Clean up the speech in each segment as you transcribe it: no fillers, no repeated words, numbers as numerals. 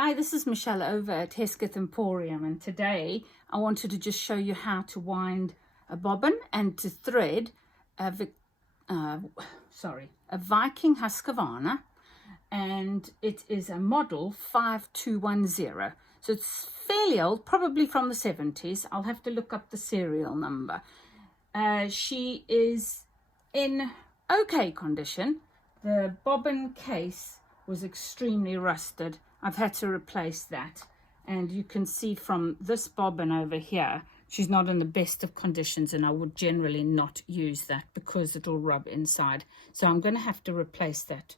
Hi, this is Michelle over at Hesketh Emporium, and today I wanted to just show you how to wind a bobbin and to thread a Viking Husqvarna, and it is a model 5210. So it's fairly old, probably from the 70s. I'll have to look up the serial number. She is in okay condition. The bobbin case was extremely rusted. I've had to replace that, and you can see from this bobbin over here, she's not in the best of conditions, and I would generally not use that because it'll rub inside. So I'm going to have to replace that.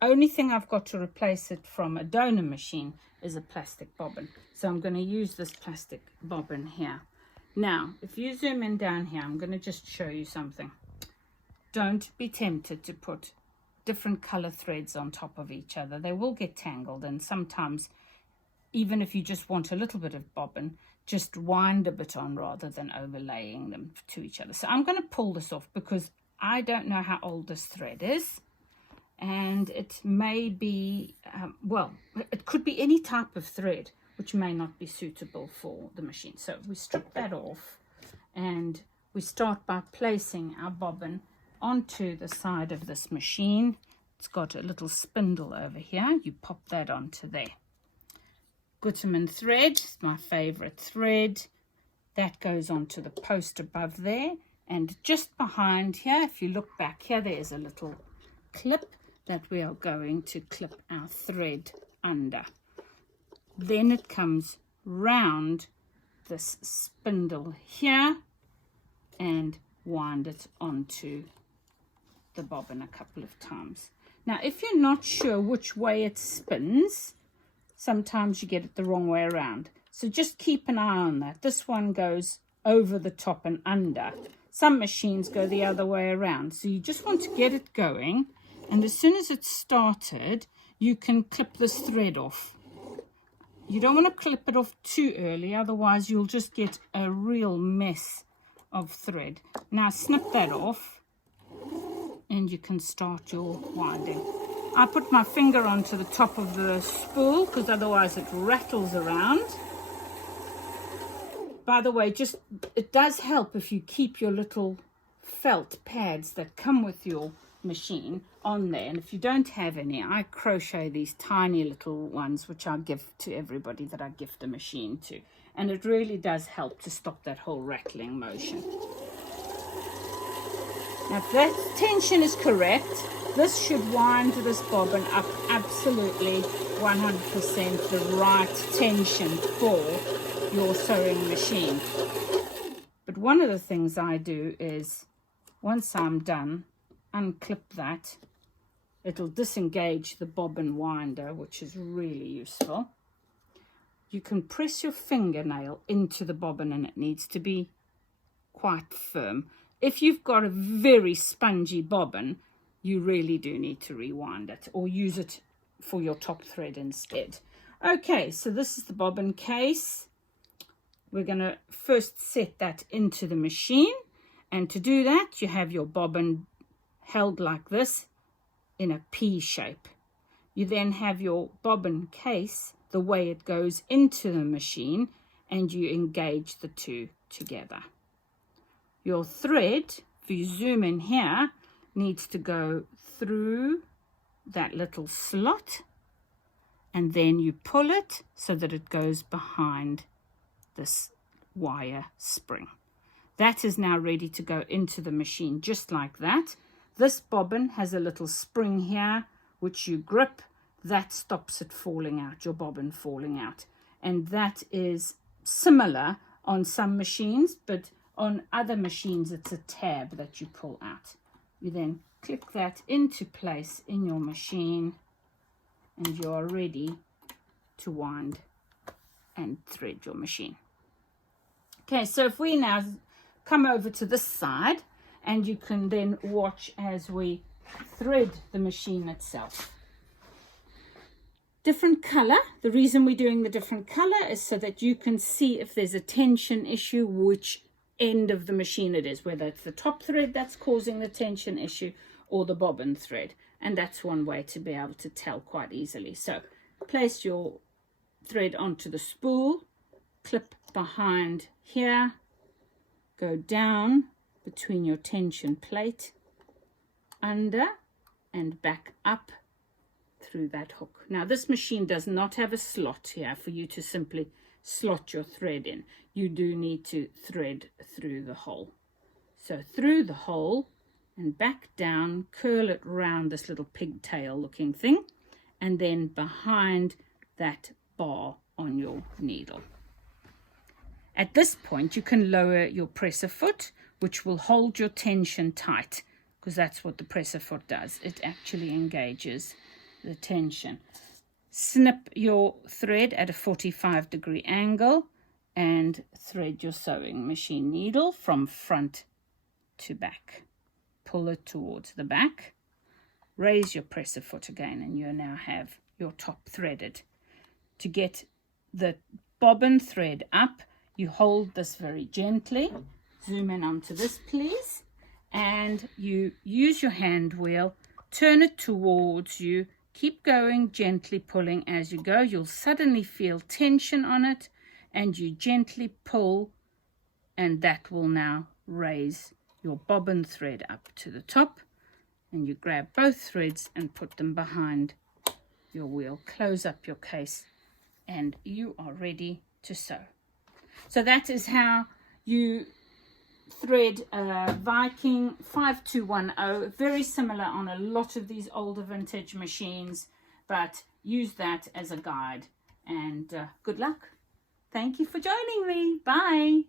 Only thing I've got to replace it from a donor machine is a plastic bobbin. So I'm going to use this plastic bobbin here. Now, if you zoom in down here, I'm going to just show you something. Don't be tempted to put different color threads on top of each other. They will get tangled, and sometimes even if you just want a little bit of bobbin, just wind a bit on rather than overlaying them to each other. So I'm going to pull this off because I don't know how old this thread is, and it may be it could be any type of thread which may not be suitable for the machine. So we strip that off, and we start by placing our bobbin onto the side of this machine. It's got a little spindle over here. You pop that onto there. Gutermann thread, my favorite thread. That goes onto the post above there. And just behind here, if you look back here, there's a little clip that we are going to clip our thread under. Then it comes round this spindle here and wind it onto the bobbin a couple of times. Now, if you're not sure which way it spins, sometimes you get it the wrong way around. So just keep an eye on that. This one goes over the top and under. Some machines go the other way around. So you just want to get it going. And as soon as it's started, you can clip this thread off. You don't want to clip it off too early, otherwise you'll just get a real mess of thread. Now snip that off, and you can start your winding. I put my finger onto the top of the spool because otherwise it rattles around. By the way, it does help if you keep your little felt pads that come with your machine on there. And if you don't have any, I crochet these tiny little ones which I give to everybody that I gift a machine to. And it really does help to stop that whole rattling motion. Now, if that tension is correct, this should wind this bobbin up absolutely 100% the right tension for your sewing machine. But one of the things I do is, once I'm done, unclip that. It'll disengage the bobbin winder, which is really useful. You can press your fingernail into the bobbin, and it needs to be quite firm. If you've got a very spongy bobbin, you really do need to rewind it or use it for your top thread instead. Okay, so this is the bobbin case. We're going to first set that into the machine. And to do that, you have your bobbin held like this in a P shape. You then have your bobbin case the way it goes into the machine, and you engage the two together. Your thread, if you zoom in here, needs to go through that little slot, and then you pull it so that it goes behind this wire spring. That is now ready to go into the machine just like that. This bobbin has a little spring here which you grip. That stops it falling out, your bobbin falling out. And that is similar on some machines, but on other machines it's a tab that you pull out. You then click that into place in your machine, and you are ready to wind and thread your machine. Okay, so if we now come over to this side, and you can then watch as we thread the machine itself. Different color. The reason we're doing the different color is so that you can see if there's a tension issue, which end of the machine it is, whether it's the top thread that's causing the tension issue or the bobbin thread. And that's one way to be able to tell quite easily. So place your thread onto the spool, clip behind here, go down between your tension plate, under and back up through that hook. Now this machine does not have a slot here for you to simply slot your thread in. You do need to thread through the hole. So through the hole and back down, curl it round this little pigtail looking thing, and then behind that bar on your needle. At this point you can lower your presser foot, which will hold your tension tight, because that's what the presser foot does. It actually engages the tension. Snip your thread at a 45-degree angle and thread your sewing machine needle from front to back. Pull it towards the back. Raise your presser foot again and you now have your top threaded. To get the bobbin thread up, you hold this very gently. Zoom in onto this, please. And you use your hand wheel, turn it towards you, keep going, gently pulling as you go. You'll suddenly feel tension on it, and you gently pull, and that will now raise your bobbin thread up to the top. And you grab both threads and put them behind your wheel. Close up your case, and you are ready to sew. So that is how you thread a Viking 5210, very similar on a lot of these older vintage machines, but use that as a guide. And good luck. Thank you for joining me. Bye.